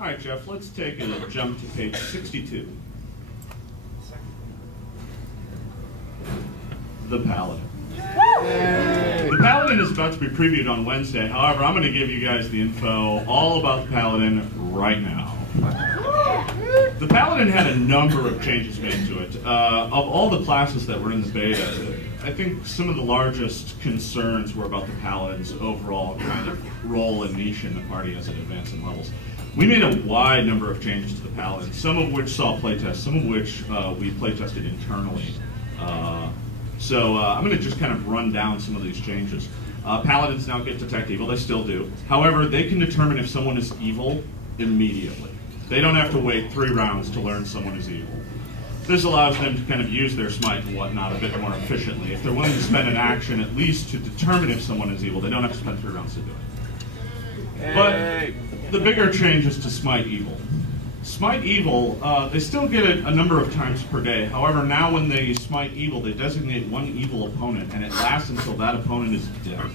All right, Jeff, let's take a jump to page 62. The Paladin. The Paladin is about to be previewed on Wednesday. However, I'm going to give you guys the info all about the Paladin right now. The Paladin had a number of changes made to it. Of all the classes that were in the beta, I think some of the largest concerns were about the Paladin's overall kind of role and niche in the party as it advanced in levels. We made a wide number of changes to the Paladin, some of which saw playtests, some of which we playtested internally. So I'm going to just kind of run down some of these changes. Paladins now get Detect Evil, they still do. However, they can determine if someone is evil immediately. They don't have to wait 3 rounds to learn someone is evil. This allows them to kind of use their smite and whatnot a bit more efficiently. If they're willing to spend an action at least to determine if someone is evil, they don't have to spend 3 rounds to do it. But the bigger change is to Smite Evil. Smite Evil, they still get it a number of times per day. However, now when they Smite Evil, they designate one evil opponent, and it lasts until that opponent is dead.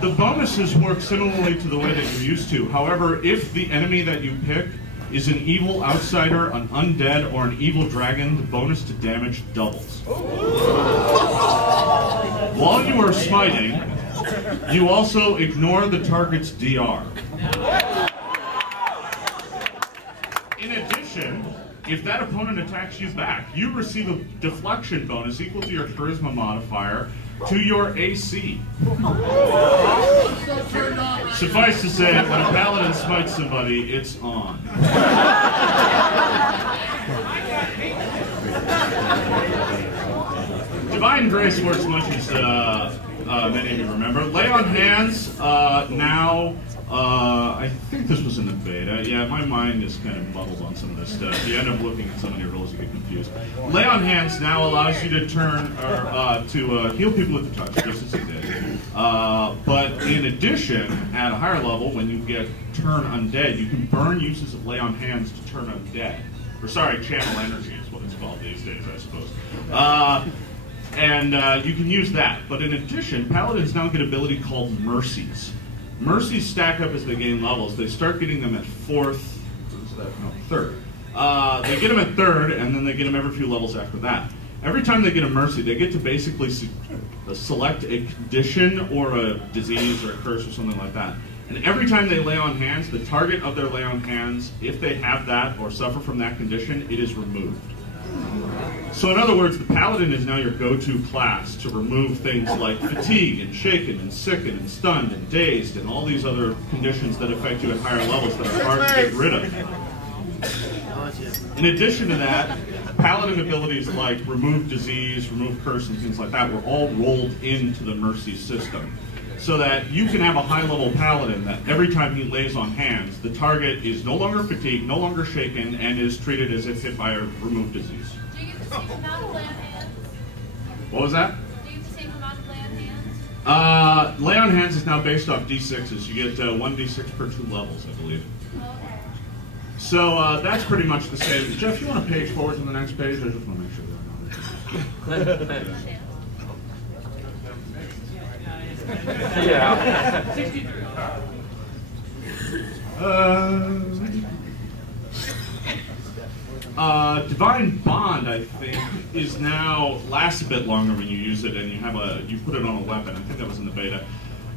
The bonuses work similarly to the way that you're used to. However, if the enemy that you pick is an evil outsider, an undead, or an evil dragon, the bonus to damage doubles. While you are smiting, you also ignore the target's DR. In addition, if that opponent attacks you back, you receive a deflection bonus equal to your charisma modifier to your AC. Suffice to say, when a paladin smites somebody, it's on. Divine Grace works much as many of you remember. Lay on Hands, now, I think this was in the beta. Yeah, my mind is kind of muddled on some of this stuff. You end up looking at some of your rolls, you get confused. Lay on Hands now allows you to turn, or to heal people with the touch, just as it did. But in addition, at a higher level, when you get Turn Undead, you can burn uses of Lay on Hands to turn undead. Or sorry, Channel Energy is what it's called these days, I suppose. And you can use that. But in addition, Paladins now get an ability called Mercies. Mercies stack up as they gain levels. They start getting them at 4th, third. They get them at 3rd, and then they get them every few levels after that. Every time they get a Mercy, they get to basically select a condition or a disease or a curse or something like that. And every time they lay on hands, the target of their lay on hands, if they have that or suffer from that condition, it is removed. So in other words, the Paladin is now your go-to class to remove things like fatigue and shaken and sickened and stunned and dazed and all these other conditions that affect you at higher levels that are hard to get rid of. In addition to that, Paladin abilities like remove disease, remove curse, and things like that were all rolled into the Mercy system. So that you can have a high-level Paladin that every time he lays on hands, the target is no longer fatigued, no longer shaken, and is treated as if hit by a remove disease. Do you get the same amount of lay on hands? What was that? Do you get the same amount of lay on hands? Lay on hands is now based off D6s. You get 1d6 per 2 levels, I believe. Okay. So that's pretty much the same. Jeff, you want a page forward to the next page? I just want to make sure that I'm on it. Yeah. Divine Bond, I think, is now lasts a bit longer when you use it, and you put it on a weapon. I think that was in the beta.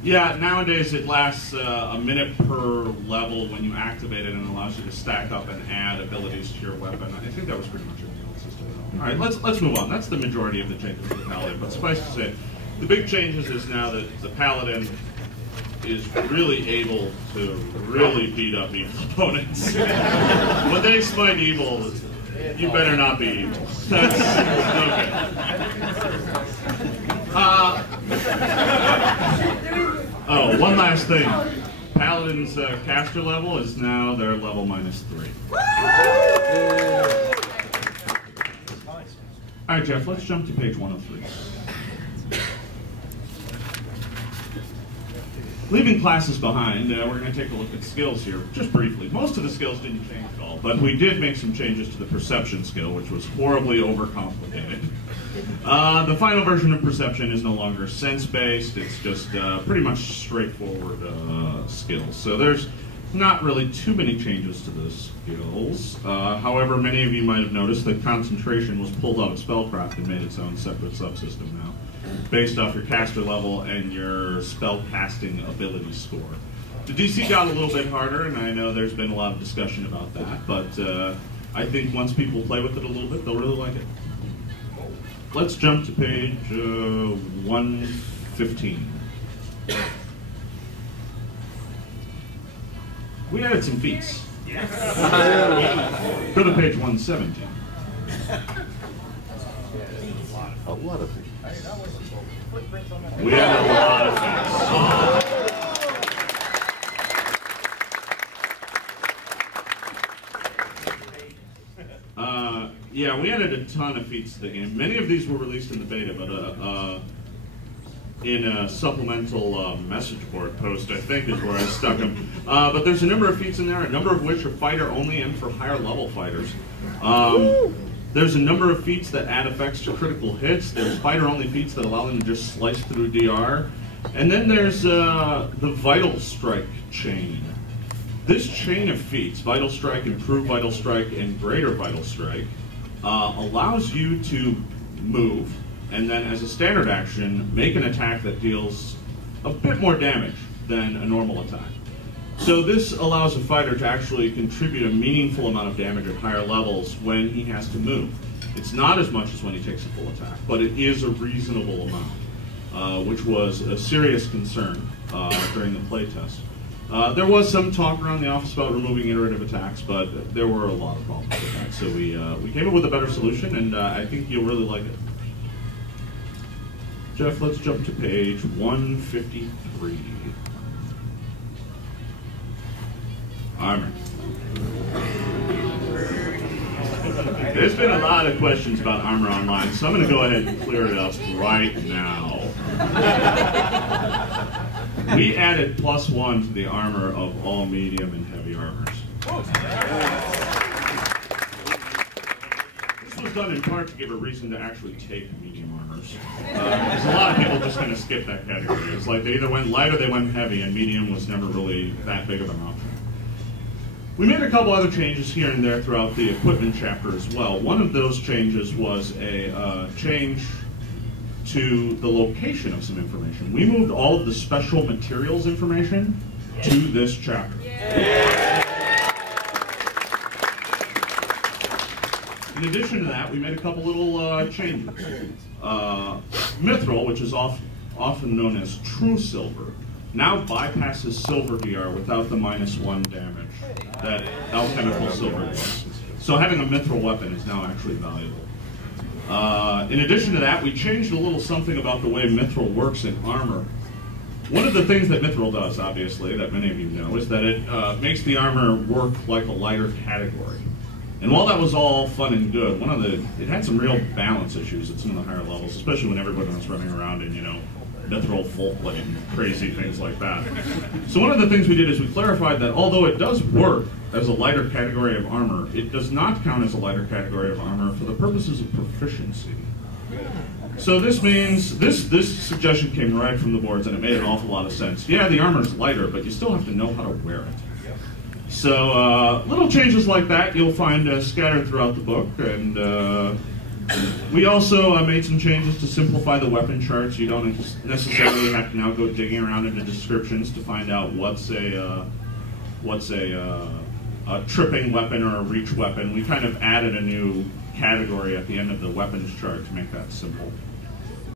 Yeah, nowadays it lasts a minute per level when you activate it, and allows you to stack up and add abilities to your weapon. I think that was pretty much in the old system. All right, let's move on. That's the majority of the changes to the Paladin, but suffice to say, the big changes is now that the Paladin is really able to really beat up evil opponents. When they smite evil, you better not be evil. That's okay. Oh, one last thing. Paladin's caster level is now their level -3. All right, Jeff, let's jump to page 103. Leaving classes behind, we're going to take a look at skills here, just briefly. Most of the skills didn't change at all, but we did make some changes to the perception skill, which was horribly overcomplicated. The final version of perception is no longer sense-based, it's just pretty much straightforward skills. So there's not really too many changes to the skills. However, many of you might have noticed that concentration was pulled out of Spellcraft and made its own separate subsystem now, based off your caster level and your spell casting ability score. The DC got a little bit harder, and I know there's been a lot of discussion about that, but I think once people play with it a little bit, they'll really like it. Let's jump to page 115. We added some feats. Go to page 117. A lot of feats. We added a lot of feats. Yeah, we added a ton of feats to the game. Many of these were released in the beta, but in a supplemental message board post, I think, is where I stuck them. But there's a number of feats in there, a number of which are fighter only and for higher level fighters. There's a number of feats that add effects to critical hits. There's fighter-only feats that allow them to just slice through DR. And then there's the Vital Strike chain. This chain of feats, Vital Strike, Improved Vital Strike, and Greater Vital Strike, allows you to move, and then as a standard action, make an attack that deals a bit more damage than a normal attack. So this allows a fighter to actually contribute a meaningful amount of damage at higher levels when he has to move. It's not as much as when he takes a full attack, but it is a reasonable amount, which was a serious concern during the playtest. There was some talk around the office about removing iterative attacks, but there were a lot of problems with that. So we came up with a better solution, and I think you'll really like it. Jeff, let's jump to page 153. Armor. There's been a lot of questions about Armor Online, so I'm going to go ahead and clear it up right now. We added +1 to the armor of all medium and heavy armors. This was done in part to give a reason to actually take medium armors. Because a lot of people just kind of skip that category. It's like they either went light or they went heavy, and medium was never really that big of an option. We made a couple other changes here and there throughout the equipment chapter as well. One of those changes was a change to the location of some information. We moved all of the special materials information to this chapter. In addition to that, we made a couple little changes. Mithril, which is often known as True Silver, now bypasses Silver DR without the -1 damage that alchemical silver does. So having a mithril weapon is now actually valuable. In addition to that, we changed a little something about the way mithril works in armor. One of the things that mithril does, obviously, that many of you know, is that it makes the armor work like a lighter category. And while that was all fun and good, it had some real balance issues at some of the higher levels, especially when everybody was running around in, mithril full plate and crazy things like that. So one of the things we did is we clarified that although it does work as a lighter category of armor, it does not count as a lighter category of armor for the purposes of proficiency. So this means, this suggestion came right from the boards, and it made an awful lot of sense. Yeah, the armor's lighter, but you still have to know how to wear it. So little changes like that you'll find scattered throughout the book, and we also made some changes to simplify the weapon charts. You don't necessarily have to now go digging around into descriptions to find out what's a tripping weapon or a reach weapon. We kind of added a new category at the end of the weapons chart to make that simple.